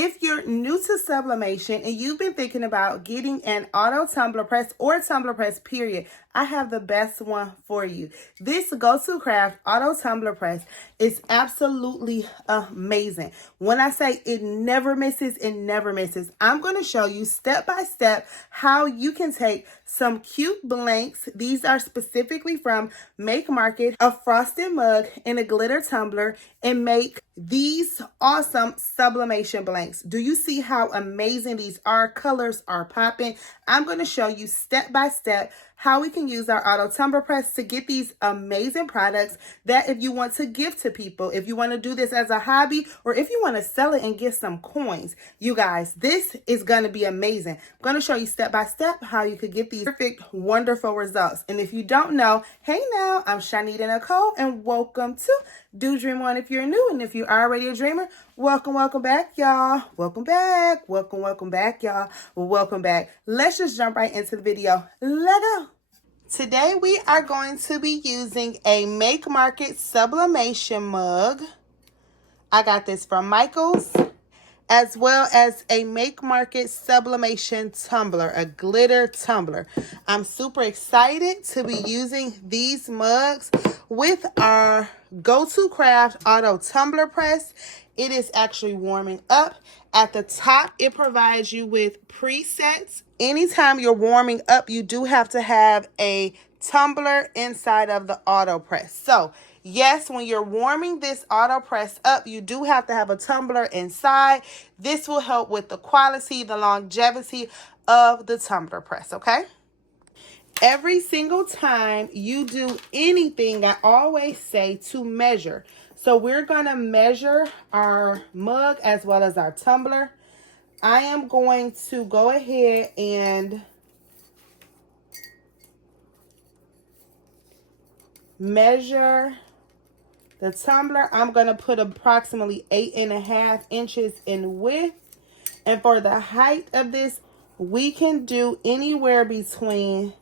If you're new to sublimation and you've been thinking about getting an auto tumbler press or tumbler press period, I have the best one for you. This Go2Crafts Auto Tumbler Press is absolutely amazing. When I say it never misses, it never misses. I'm going to show you step by step how you can take some cute blanks. These are specifically from Make Market, a frosted mug, and a glitter tumbler, and make these awesome sublimation blanks. Do you see how amazing these are? Colors are popping. I'm going to show you step by step how we can use our auto tumbler press to get these amazing products that if you want to give to people, if you want to do this as a hobby, or if you want to sell it and get some coins, you guys, this is going to be amazing. I'm going to show you step by step how you could get these perfect, wonderful results. And if you don't know, hey now, I'm ChonitaNicole, and welcome to Do Dream On if you're new, and if you're already a dreamer, welcome back, y'all. Welcome back. Welcome back, y'all. Welcome back. Let's just jump right into the video. Let's go. Today we are going to be using a Make Market sublimation mug. I got this from Michael's, as well as a Make Market sublimation tumbler, a glitter tumbler. I'm super excited to be using these mugs with our Go2Crafts Auto Tumbler Press. It is actually warming up. At the top, it provides you with presets. Anytime you're warming up, you do have to have a tumbler inside of the auto press. So yes, when you're warming this auto press up, you do have to have a tumbler inside. This will help with the quality, the longevity of the tumbler press, okay? Every single time you do anything, I always say to measure. So we're going to measure our mug as well as our tumbler. I am going to go ahead and measure the tumbler. I'm going to put approximately 8.5 inches in width. And for the height of this, we can do anywhere between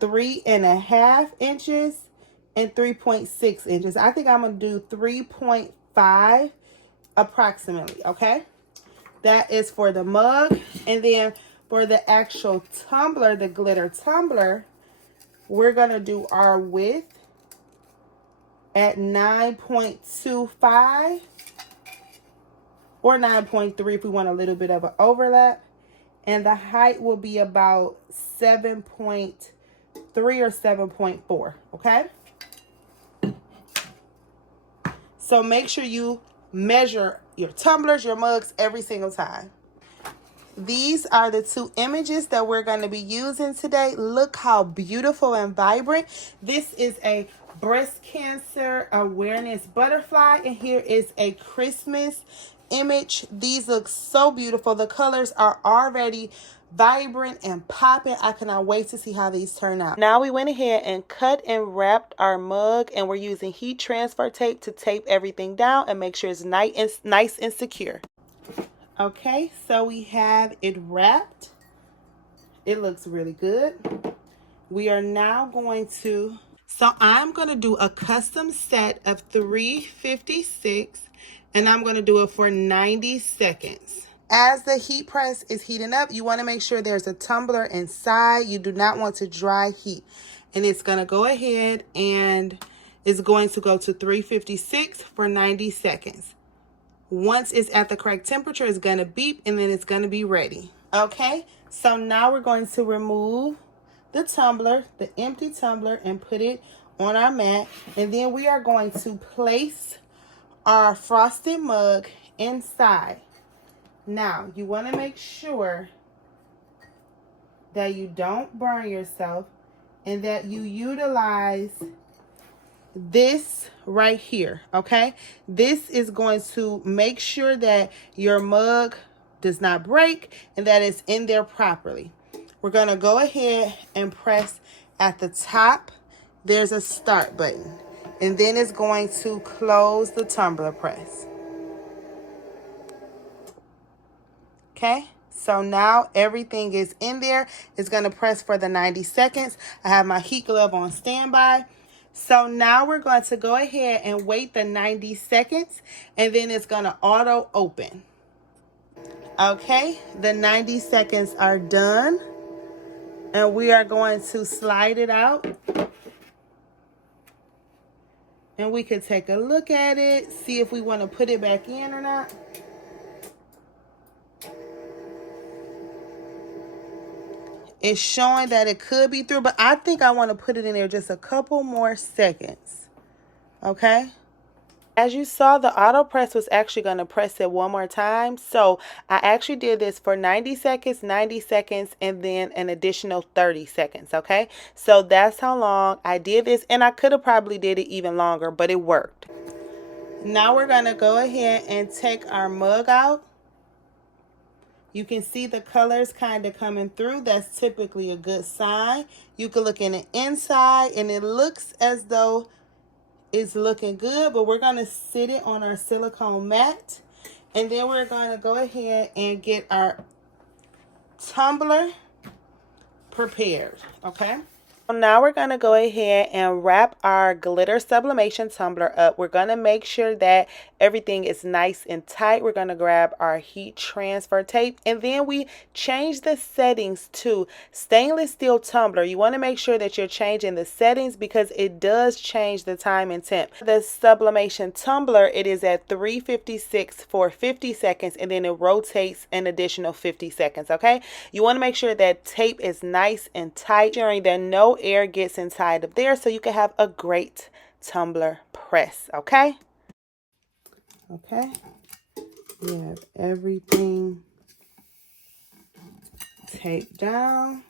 3.5 inches and 3.6 inches. I think I'm going to do 3.5 approximately, okay? That is for the mug. And then for the actual tumbler, the glitter tumbler, we're going to do our width at 9.25 or 9.3 if we want a little bit of an overlap. And the height will be about 7.3 or 7.4, okay? So make sure you measure your tumblers, your mugs every single time. These are the two images that we're going to be using today. Look how beautiful and vibrant. This is a breast cancer awareness butterfly, and here is a Christmas image. These look so beautiful. The colors are already vibrant and popping. I cannot wait to see how these turn out. Now we went ahead and cut and wrapped our mug, and we're using heat transfer tape to tape everything down and make sure it's nice and secure. Okay, so we have it wrapped. It looks really good. We are now going to, I'm going to do a custom set of 356, and I'm going to do it for 90 seconds. As the heat press is heating up, you want to make sure there's a tumbler inside. You do not want to dry heat. And it's going to go ahead and it's going to go to 356 for 90 seconds. Once it's at the correct temperature, it's going to beep and then it's going to be ready. Okay, so now we're going to remove the tumbler, the empty tumbler, and put it on our mat. And then we are going to place our frosted mug inside. Now, you want to make sure that you don't burn yourself and that you utilize this right here, okay? This is going to make sure that your mug does not break and that it's in there properly. We're going to go ahead and press at the top. There's a start button, and then it's going to close the tumbler press. Okay, so now everything is in there. It's going to press for the 90 seconds. I have my heat glove on standby. So now we're going to go ahead and wait the 90 seconds, and then it's going to auto open. Okay, the 90 seconds are done. And we are going to slide it out. And we could take a look at it, see if we want to put it back in or not. It's showing that it could be through, but I think I want to put it in there just a couple more seconds. Okay? As you saw, the auto press was actually going to press it one more time. So I actually did this for 90 seconds, 90 seconds, and then an additional 30 seconds. Okay, so that's how long I did this. And I could have probably did it even longer, but it worked. Now we're going to go ahead and take our mug out. You can see the colors kind of coming through. That's typically a good sign. You can look in the inside and it looks as though it's looking good, but we're going to sit it on our silicone mat, and then we're going to go ahead and get our tumbler prepared. Okay, now we're going to go ahead and wrap our glitter sublimation tumbler up. We're going to make sure that everything is nice and tight. We're going to grab our heat transfer tape, and then we change the settings to stainless steel tumbler. You want to make sure that you're changing the settings because it does change the time and temp. The sublimation tumbler, it is at 356 for 50 seconds, and then it rotates an additional 50 seconds. Okay, you want to make sure that tape is nice and tight, ensuring that no air gets inside of there so you can have a great tumbler press. Okay, we have everything taped down.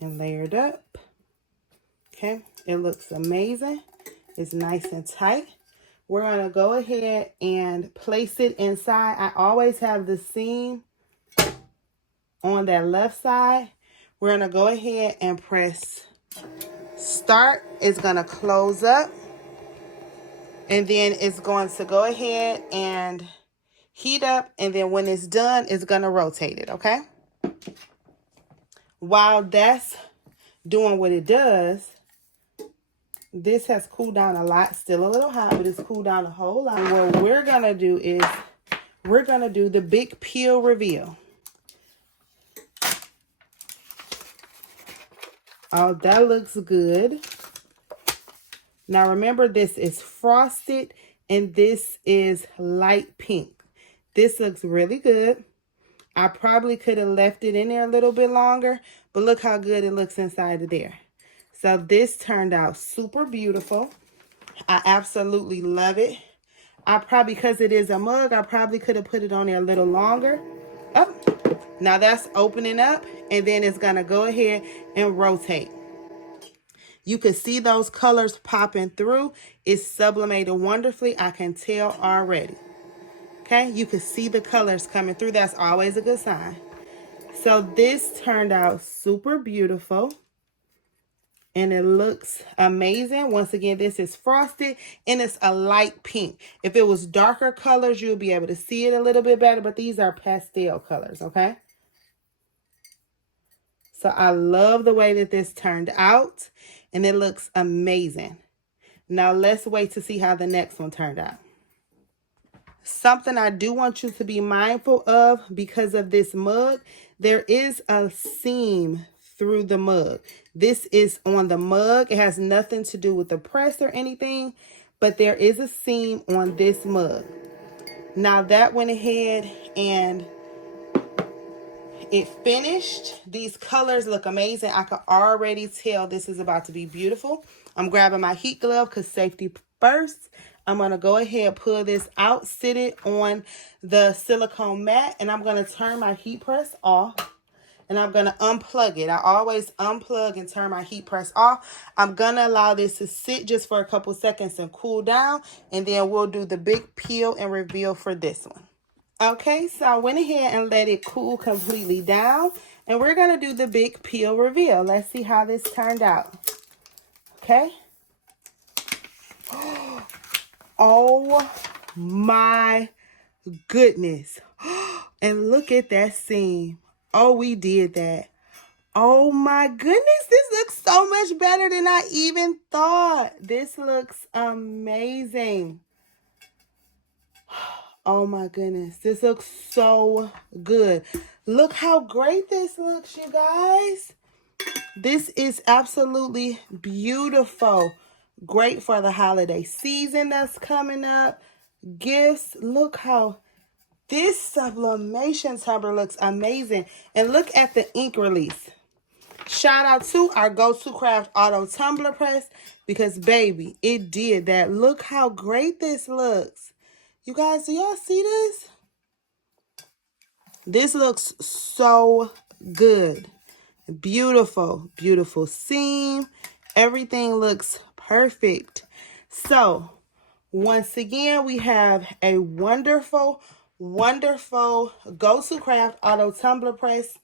And layered up. Okay, it looks amazing. It's nice and tight. We're going to go ahead and place it inside. I always have the seam on that left side. We're going to go ahead and press start. It's going to close up. And then it's going to go ahead and heat up. And then when it's done, it's going to rotate it, okay? While that's doing what it does, this has cooled down a lot. Still a little hot, but it's cooled down a whole lot. And what we're going to do is we're going to do the big peel reveal. Oh, that looks good. Now remember, this is frosted and this is light pink. This looks really good. I probably could have left it in there a little bit longer, but look how good it looks inside of there. So this turned out super beautiful. I absolutely love it. Because it is a mug, I probably could have put it on there a little longer. Oh, now that's opening up, and then it's going to go ahead and rotate. You can see those colors popping through. It's sublimated wonderfully. I can tell already. Okay, you can see the colors coming through. That's always a good sign. So this turned out super beautiful. And it looks amazing. Once again, this is frosted and it's a light pink. If it was darker colors, you'll be able to see it a little bit better. But these are pastel colors, okay? So I love the way that this turned out. And it looks amazing. Now let's wait to see how the next one turned out. Something I do want you to be mindful of because of this mug, there is a seam through the mug. This is on the mug. It has nothing to do with the press or anything, but there is a seam on this mug. Now that went ahead and it finished. These colors look amazing. I can already tell this is about to be beautiful. I'm grabbing my heat glove because safety first. I'm going to go ahead and pull this out, sit it on the silicone mat, and I'm going to turn my heat press off. And I'm going to unplug it. I always unplug and turn my heat press off. I'm going to allow this to sit just for a couple seconds and cool down. And then we'll do the big peel and reveal for this one. Okay, so I went ahead and let it cool completely down. And we're going to do the big peel reveal. Let's see how this turned out. Okay. Oh my goodness. And look at that seam. Oh, we did that. Oh my goodness, this looks so much better than I even thought. This looks amazing. Oh my goodness, this looks so good. Look how great this looks, you guys. This is absolutely beautiful. Great for the holiday season that's coming up. Gifts. Look how this sublimation tumbler looks amazing. And look at the ink release. Shout out to our Go2Crafts Auto Tumbler Press because, baby, it did that. Look how great this looks. You guys, do y'all see this? This looks so good. Beautiful, beautiful seam. Everything looks perfect. So, once again, we have a wonderful, wonderful Go2Crafts Auto Tumbler Press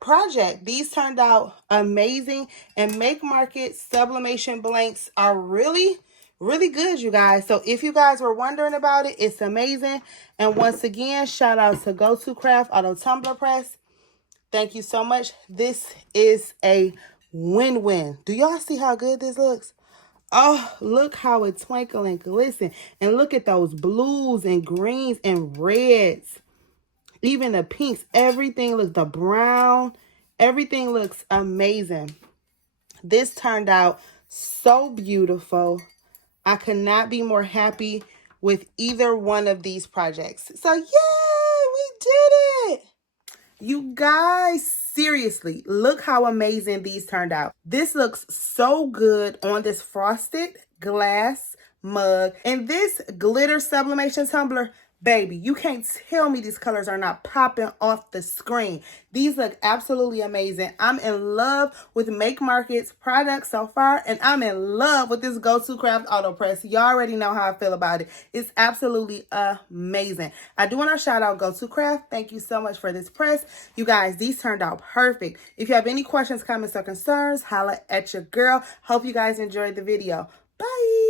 project. These turned out amazing, and Make Market sublimation blanks are really good, you guys. So if you guys were wondering about it, it's amazing. And once again, shout out to Go2Crafts Auto Tumbler Press. Thank you so much. This is a win-win. Do y'all see how good this looks? Oh, look how it twinkle and glisten. And look at those blues and greens and reds. Even the pinks, everything looks, the brown, everything looks amazing. This turned out so beautiful. I could not be more happy with either one of these projects. So yay, we did it. You guys, seriously, look how amazing these turned out. This looks so good on this frosted glass mug. And this glitter sublimation tumbler, baby, you can't tell me these colors are not popping off the screen. These look absolutely amazing. I'm in love with Make Market's products so far, and I'm in love with this Go2Crafts Auto Press. You already know how I feel about it. It's absolutely amazing. I do want to shout out Go2Crafts. Thank you so much for this press. You guys, these turned out perfect. If you have any questions, comments, or concerns, holla at your girl. Hope you guys enjoyed the video. Bye.